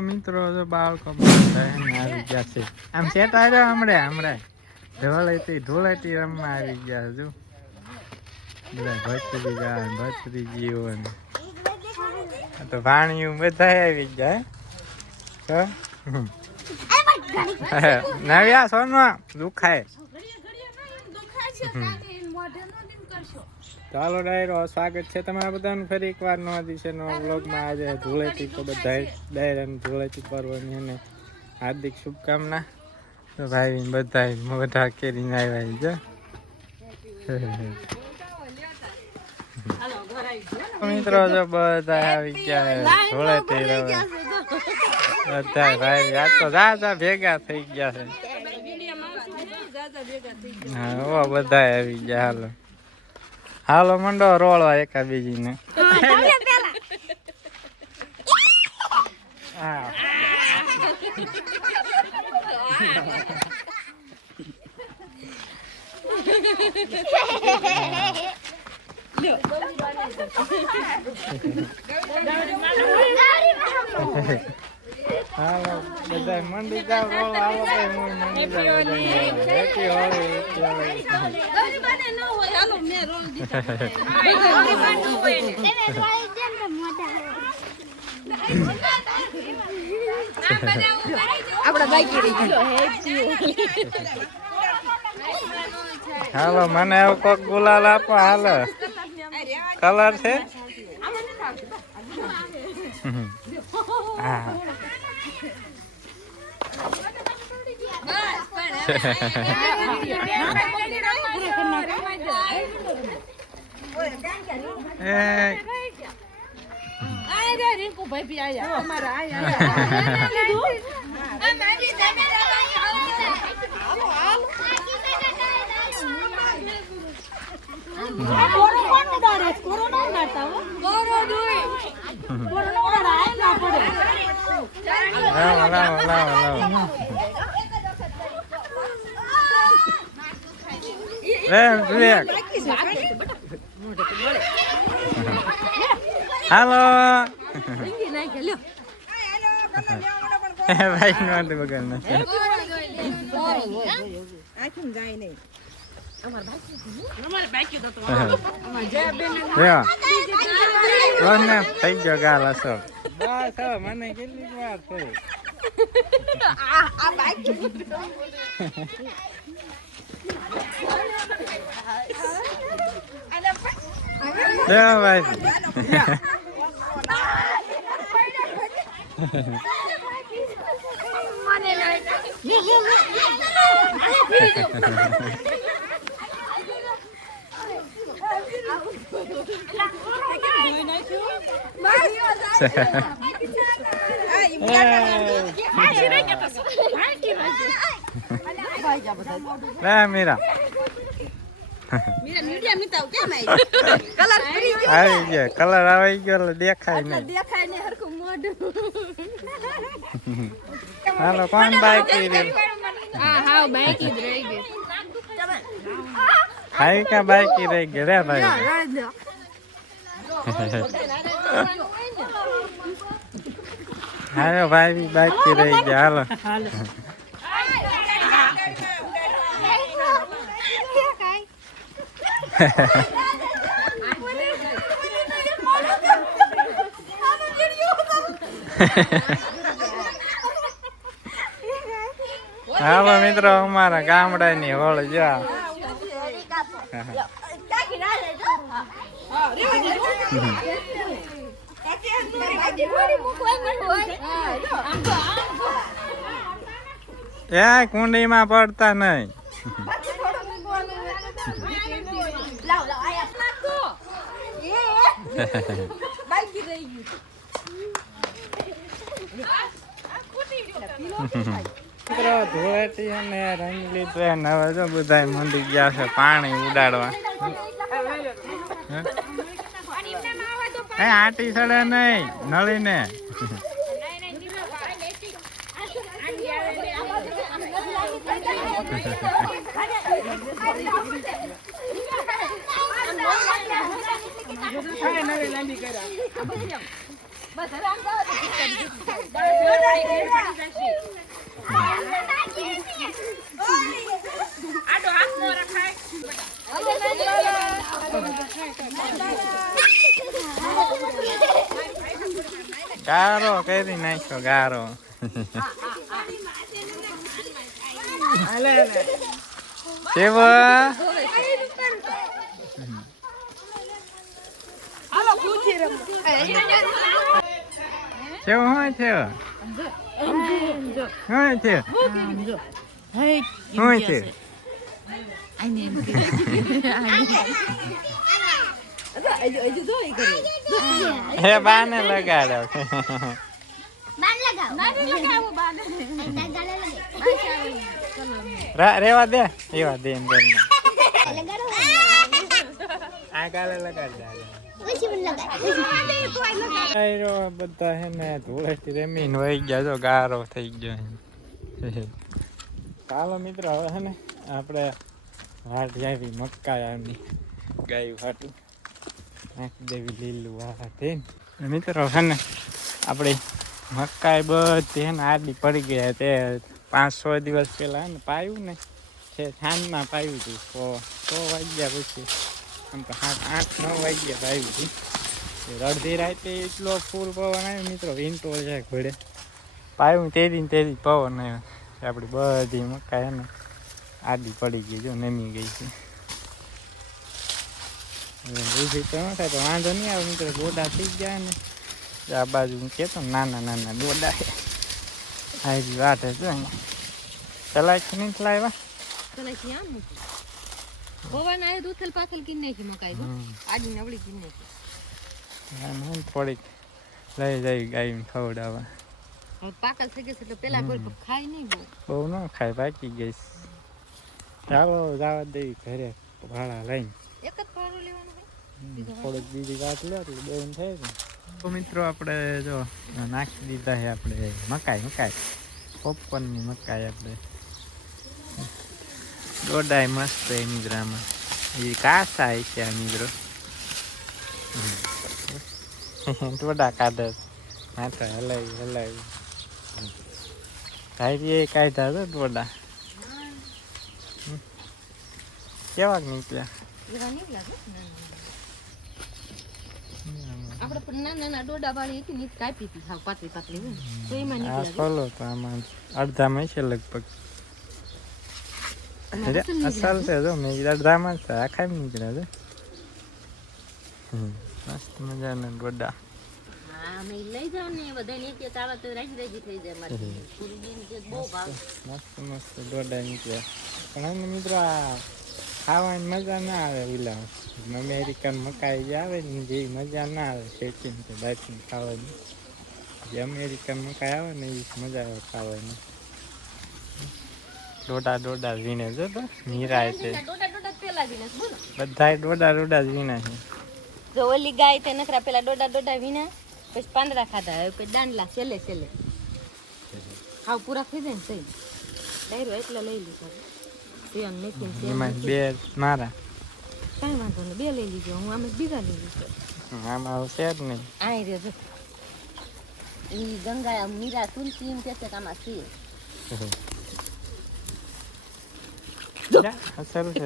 મિત્રો જો બાળકો આવી ગયા છે આમ સેટ આવ્યો હમણાં ધોળાટી રમવા આવી ગયા જો બધા ભત્રીજીઓ તો ભાણિયું બધા આવી ગયા નવ્યા સોનો દુખાય ચાલો ડાયરો સ્વાગત છે તમારા બધાનું ફરી એકવાર નવા દિવસેનો વ્લોગમાં. આજે ધૂળેટી તો બધા ડાયરાની ધૂળેટી પર્વની અને હાર્દિક શુભકામના. તો ભાઈ બધા કેરીને આવ્યા છે મિત્રો જો બધા આવી ગયા ધૂળેટી બધા ભાઈ આ તો દાદા ભેગા થઈ ગયા છે. હા બધા આવી ગયા. હાલો મંડો રોળવા એકા બીજીને. હાલો બધા મંડી જાવ રોળ. હાલો મંડી જાવ હેપી હોળી. હાલો મને એવું કોક ગુલાલ આપો. હાલો કલર છે. હાલો ભાઈ નો બગર નથી. થઈ ગયો ગાલ હસો. બસ હવે મને કેટલી વાર થઈ. ભાઈ મીરા આવી ગયો. કલર આવી ગયો દેખાય નહીં. હાલો કોણ બાકી હાઈ કા બાકી રહી ગયો રે ભાઈ. હાલો ભાઈ બાકી રહી ગયા. હાલો હાલો મિત્રો અમારા ગામડાની હોળ જા. એ કુંડીમાં પડતા નહીં. ધૂળેટી અને રંગલી ટ્રેન હવે જો બધા મંડી ગયા છે પાણી ઉડાડવા. આટી સડે નહીં નળી ને. ગારો કરી નાખ્યો ગારો. કેવા કેવું હોય છે? હોય છે હોય છે. હે બાને લગાડો. રેવા દે એવા દે એમ ઘરમાં. આ ગાલે લગાડી દે. બધા હે ને ધૂળેથી રમીને વહી ગયા. જો ગારો થઈ ગયો. ચાલો મિત્રો હવે હે ને આપણે વાટ આવી મકાઈ ગાયું હાટું નાખી દેવી લીલું વાળા. મિત્રો હે ને આપણી મકાઈ બધી હે ને આડી પડી ગયા. તે 5-6 દિવસ પહેલાં ને પાયું ને છે, થાનમાં પાયું હતું. 6 વાગ્યા પછી આમ તો 8-9 વાગ્યા પાયું હતું. અડધી રાતે એટલો ફૂલ પવન આવ્યો મિત્રો, વીંટો જાય ઘોડે. પાયું તેરી પવન આવ્યો. આપણી બધી મકાઈ ને આડી પડી ગઈ, જો નમી ગઈ છે. બીજી તો ન થાય તો વાંધો નહીં આવે મિત્રો. દોડા થઈ ગયા ને આ બાજુ કહેતો નાના દોડા છે. આવી વાત છે જો અહીંયા ચલાય નહીં ચલાવ્યા. થોડીક લઈ જાય ગાય ખવડાવવા. બહુ ન ખાય, પાકી ગઈ. ચાલો જવા દઈ ઘરે ભાડા લઈને. થોડીક બીજી વાત લે એટલે બહુ થાય ને. તો મિત્રો આપણે જો નાખી દીધા છે આપણે મકાઈ પોપકોર્નની મકાઈ. આપણે દોડાય મસ્ત એ મિત્રામાં એ કાસા છે આ મિત્રો. દોડા કાઢે હા તો હલાવી ભાઈ એ કાઢ્યા તો દોડા. કેવાક નીકળ્યા? અડધામાં છે લગભગ. અસલ છે જો મેં અડધામાં છે, આખા નીકળ્યા છે. મસ્ત મજાના ગોડા. મસ્ત ગોડા નીકળ્યા. પણ મિત્રો આ ખાવાની મજા ના આવે. ઓલા અમેરિકન મકાઈ જે આવે ને જે મજા ના આવે શેકીને કે બાફીને ખાવાની. જે અમેરિકન મકાઈ આવે ને એ મજા આવે ખાવાની. દોડા વીણે જો તો નીરાય છે. બધા દોડા જ વીણા છે. જો ઓલી ગાય તે નખરા પેલા દોડા વીણા, પછી પાંદડા ખાધા, હવે પછી દાંડલા છેલ્લે હાવ પૂરા થઈ જાય ને સહી ડાયરો એટલા લઈ લીધા. એમાં 2 મારા કાંઈ વાંધો નહીં, 2 લઈ લીધો. હું આમાં બીજા લઈ લીધો. આમાં છે જ નહીં. આ રહ્યો એ ગંગા મીરા તુલસી એમ કે છે કે આમાં છે. અસર છે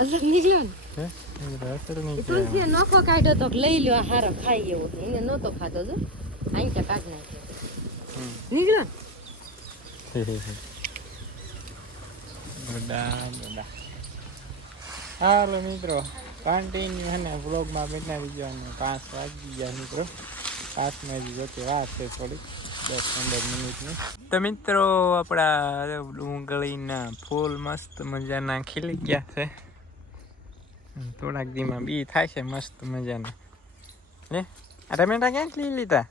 અસર નીકળ્યો ને તુલસી નોખો કાઢ્યો તો લઈ લ્યો હારો ખાઈ એવો. એને નહોતો ખાધો જો અહીં કાઢ નાખ્યો નીકળ્યો ને. હાલો મિત્રો કન્ટિન્યુ હે ને વ્લોગમાં બનાવી જવાનું. 5 વાગી ગયા મિત્રો. 5 હજી જોકે વાત છે થોડીક 10-15 મિનિટની. તો મિત્રો આપણા ડુંગળીના ફૂલ મસ્ત મજાના ખીલી ગયા છે. થોડાક દીમાં બી થાય છે મસ્ત મજાના. લે આ ટમેટા ક્યાંથી લઈ લીધા?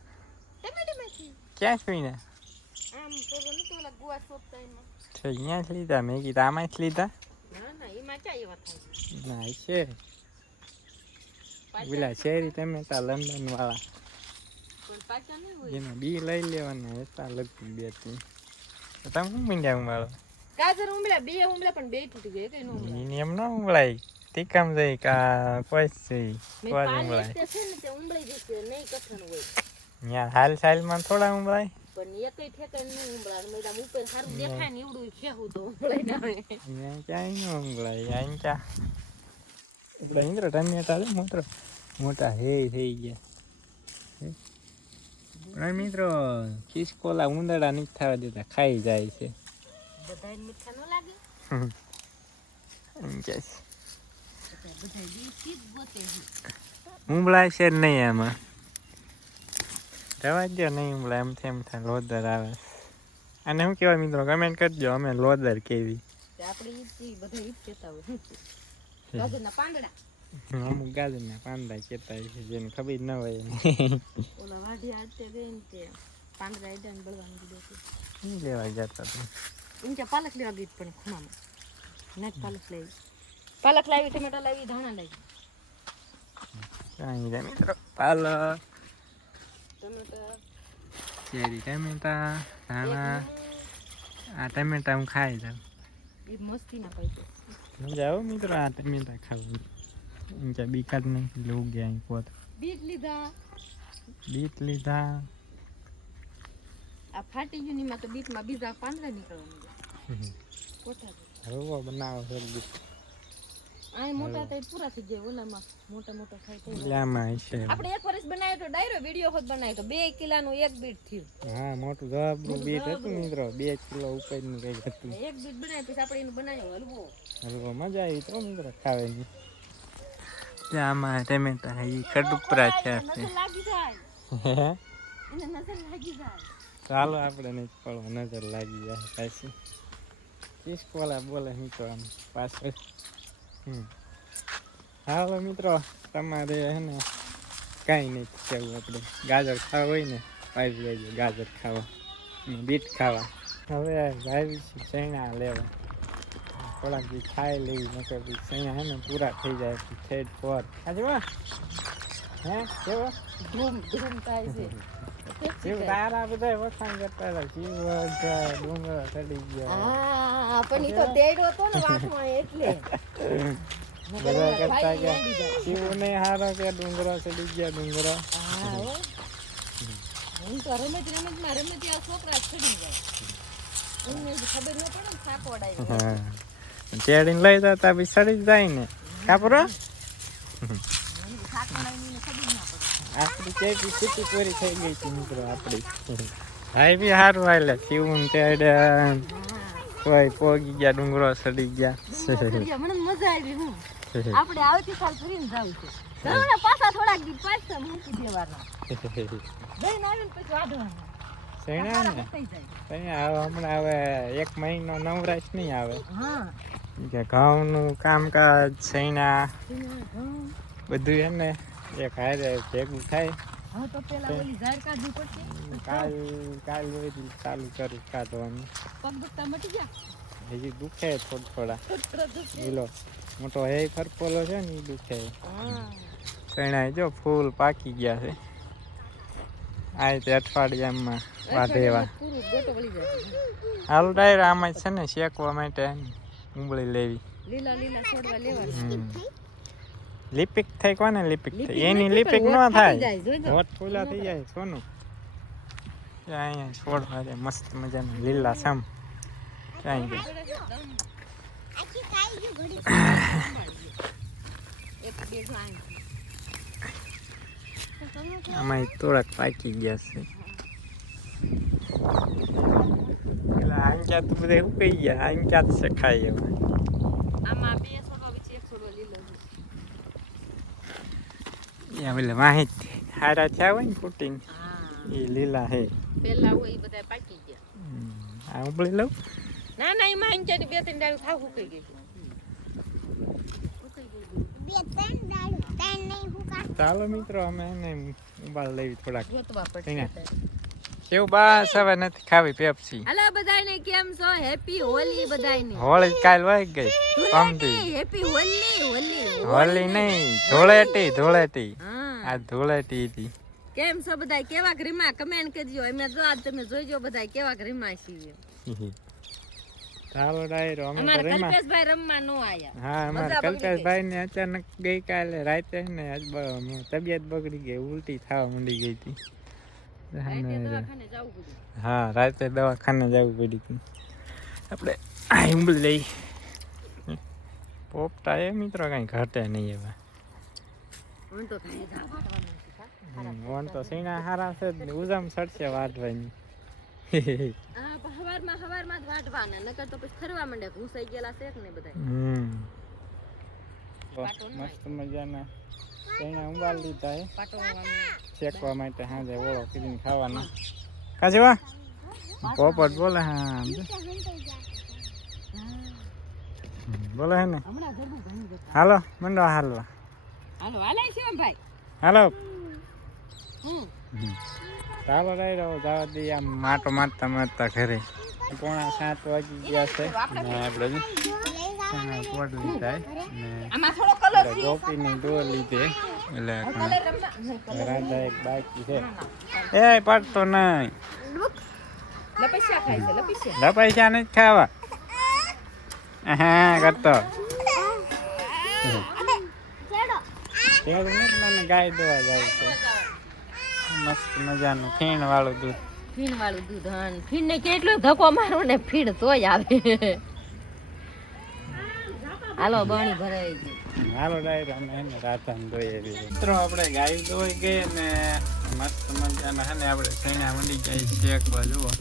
ક્યાં જોઈને? અહીંયા જ લીધા. મેં કીધા આમાં જ લીધા. ના છે પેલા શેરી ટમેટા લંડન વાળા, એમાં બી લઈ લેવાના હતા લગભગ 2-3. તમે શું મીંડ્યા ઉંબાળો? ગાજર ઉંબળ્યા, 2 ઉંબળ્યા પણ 2 તૂટી ગયા. કઈ નો ઉંબળ્યા. એમ ના ઉંબળાય. તીકામ જઈ કા કોઈ છે કોઈ ઉંબળાય. છે ને તે ઉંબળી જશે નહીં કઠણ હોય. ન્યા હાલ સાલમાં થોડા ઉંબળાય. પણ એકઈ ઠેકાણ નહીં ઉંબળા. મેડમ ઉપર સારું દેખાય ને એવડું ખેવું તો ઉંબળાય ના આવે. અહીંયા ક્યાંય ન ઉંબળાય. અહીંયા આપણે ઇન્દ્ર ટમેટા છે મોટા હે થઈ ગયા. અને મિત્રો ખિસકોલા ઉંદરડા નથી થવા દેતા, ખાઈ જાય છે. બધાય મીઠા ન લાગે એમ કે છે. બધાય દેશી જ ગોતે છે. ઉંબળાય છે જ નહીં એમાં, રવા દો નહીં ઉંબળાય, એમ થાય લોદર આવે. અને શું કહેવાય મિત્રો, કમેન્ટ કરજો અમે લોદર કેવી. આપણે ઈ બધા ઈ જ કહેતા હોય શું છે ગાજરના પાંદડા. અમુક ગાજરના પાંદડા કહેતા હોય છે, જેને ખબર ન હોય. ઓલા વાઢી આટે ગઈ ને તે પાંદડા આડ્યા બળવાનું કીધું શું લેવા જતા તમે? ઊંચા પાલક લેવા ગઈ પણ ખૂણામાં ના પાલક લાવી, પાલક લાવી, ટમેટા લાવી, ધાણા લાવી. કાંઈ જાય મિત્રો, પાલક, ટમેટા, ચેરી ટમેટા, ધાણા. આ ટમેટા હું ખાઈ જાઉં. એ મસ્તી ના પાઈ મજા આવે મિત્રો આ ટમેટા ખાવું. ઊંચા બી કાઢ નાખી એટલે ઉગ્યા અહીં પોત. બીટ લીધા, બીટ લીધા. આ ફાટી ગયું નીમાં તો બીટમાં બીજા પાંદડા નીકળવા કોઠા હલવો બનાવો છે બીટ. આ મોટા થાય પૂરા થઈ જાય, ઓલામાં મોટા મોટા થાય તો એટલે આમાં હશે. આપણે એક વર્ષ બનાવ્યો તો ડાયરો વિડિયો હોત બનાવ્યો તો 2 કિલોનું એક બીટ થયું. હા મોટું જવાબનું બીટ હતું મિત્રો, 2 કિલો ઉપરનું કંઈક હતું. એક બીટ બનાવ્યું પછી આપણે એનું બનાવ્યો હલવો. હલવો મજા આવી તો મિત્રો ખાવાની. આમાં ટમેટા એ કડુપરા છે. નજર લાગી જાય, એને નજર લાગી જાય. ચાલો આપણે નહીં પડવો, નજર લાગી જાય પાછી. ખિસકોલા બોલે મિત્રો આમ પાછળ. હાલો મિત્રો, તમારે હે ને કાંઈ નહીં કહેવું, આપણે ગાજર ખાવા હોય ને પાઈ લેજો, ગાજર ખાવા, બીટ ખાવા. હવે ભાઈ ચણા લેવા, થોડાક બી ખાઈ લેવી, નકર બી ચણા હે ને પૂરા થઈ જાય ઠેઠ પર. આજે વાહ હે કેવો ધૂમ ધૂમ થાય છે. જીવ તારા બધા વખાણ કરતા હતા, જીવ ડુંગર ચડી ગયા. હા પણ ઈ તો દેડો તો ને વાટમાં એટલે બધા કરતા ગયા, જીવ ને હારો કે ડુંગરો ચડી ગયા ડુંગરો. હા હો, હું તો રમતમાં આ છોકરા ચડી જાય, એમને ખબર ન પડે ને સાપ ઓડાય. હા ચેડીને લઈ જતા બી ચડી જાય ને કાપરો. આપણી કેટી સિટી પૂરી થઈ ગઈ છે મિત્રો આપણી. ભાઈ બી સારું હાલે, શિવન ચડ્યા, કોઈ પોગી ગયા, ડુંગરો ચડી ગયા. મને મજા આવી. હું આપણે આવતી સાલ ફરીને જાવ છે, ઘણા પાછા થોડાક દી પાછા મૂકી દેવાના, જઈને આવીને પછી વાઢવાના. સૈણા ને સૈણા હમણાં હવે 1 મહિનો નવરાશ નહીં આવે. હા કે ઘઉંનું કામકાજ સૈણા બધું એને એક હારે ભેગું થાય. હા તો પેલા ઓલી ઝાડ કાઢવી પડશે. કાલ ચાલુ કરું કાઢવાનું. પગ દુખતા મટી ગયા, હજી દુખે થોડા દુખે. બોલો મોટો હે ફરફોલો છે ને એ દુખે. હા ચણા જો ફૂલ પાકી ગયા છે, આ તે અઠવાડિયામાં વાઢેવા. પૂરું ગોટો વળી જાય. હાલ ડાયર આમાં છે ને શેકવા માટે ઉંબળી લેવી. લીલા લીલા છોડવા લેવાના. લિપિક થાય કોને લિપિક થાય, એની લિપિક ન થાય, હોઠ ફૂલા થઈ જાય સોનું. અહીંયા છોડવા છે મસ્ત મજાના લીલા સમ. ક્યાં આમાં થોડાક પાકી ગયા છે. પેલા આંક્યા તો બધા ઉકાઈ ગયા, આંક્યા જ છે ખાઈ એવા. આમાં 2 છોડવા વચ્ચે 1 છોડવો લીલો છે. પેલા વાહી હારા થયા હોય ને ફૂટીને એ લીલા હે. પેલા હોય એ બધા પાકી ગયા. આ ઉંબળી લઉં. ના ના એમાં અંચાની 2-3 ડાળી ખાવ હુકાઈ ગઈ. ચાલો મિત્રો અમે એને ઉબાળ લેવી થોડાક. ગોતવા પડશે. કેવું બસ હવે નથી ખાવી પેપ્સી. હાલો બધાયને કેમ છો? હેપી હોલી બધાયને. હોળી કાલ વાઈ ગઈ. પમદી હેપી હોલી. હોળી નહીં, ધૂળેટી ધૂળેટી. હા આ ધૂળેટી હતી. કેમ છો બધાય? કેવા રીમા કમેન્ટ કરજો. અમે જો આજ તમે જોઈજો બધાય કેવા રીમા છીએ. ચાલો ડાયરો અમે તો અમારા રમ્યા. કલ્પેશભાઈ રમવા નો આયા. હા અમારા કલ્પેશભાઈ ને અચાનક ગઈકાલે રાતે ને તબિયત બગડી ગઈ, ઉલટી થવા માંડી ગઈ હતી. દવાખાને જવું પડ્યું. હા રાતે દવાખાને જવું પડ્યું હતું. આપણે આ ઉંબળી લઈ પોપટા એ મિત્રો કઈ ઘટે નહીં હવે. હું તો કાંઈ જા વાટવાનું છે. વણ તો સીણા હારા છે જ ને, ઉજામ સડશે વાટવાની. હા હવારમાં જ વાટવાના, નકર તો પછી ખરવા માંડે, ઘૂસાઈ ગયેલા છે કે ને બધા. મસ્ત મજાના સીણા ઉબાલી લીધા હે પાટો શેકવા માટે. હાજે ઓળો કરીને ખાવાનો. કાજવા પોપટ બોલે. હા બોલે હે ને. હમણાં ગરબું ઘણું જતું. હાલો મંડો હાલવા. હાલો હાલે છે ભાઈ. હાલો હમ ચાલો રહી રહ્યો જવા દઈએ. આમ માટો મારતા મારતા ઘરે 6:45 વાગી ગયા છે ને આપણે પોટ લીધા ને આમાં થોડો કલર ગોપીની ડોર લીધી એટલે કલર રમના રાજા એક બાકી છે. એ પડતો નહીં. લપસ્યા ખાય છે લપસ્યા. પૈસા નથી ખાવા. હા કરતો મને ગાય દોવા જાય છે. મસ્ત મજાનું ફીણ વાળું દૂધ. ફીણ વાળું દૂધ. હા ફીણ ને કેટલો ધક્કો મારો ને ફીણ તોય આવે. હાલો બણી ભરાઈ ગઈ. હાલો ડાયર અમે એને રાધાને દોઈ આવી. મિત્રો આપણે ગાય દોઈ ગઈ ને મસ્ત મજાના હે ને આપણે સૈણા મંડી જાય શેકવા જુઓ.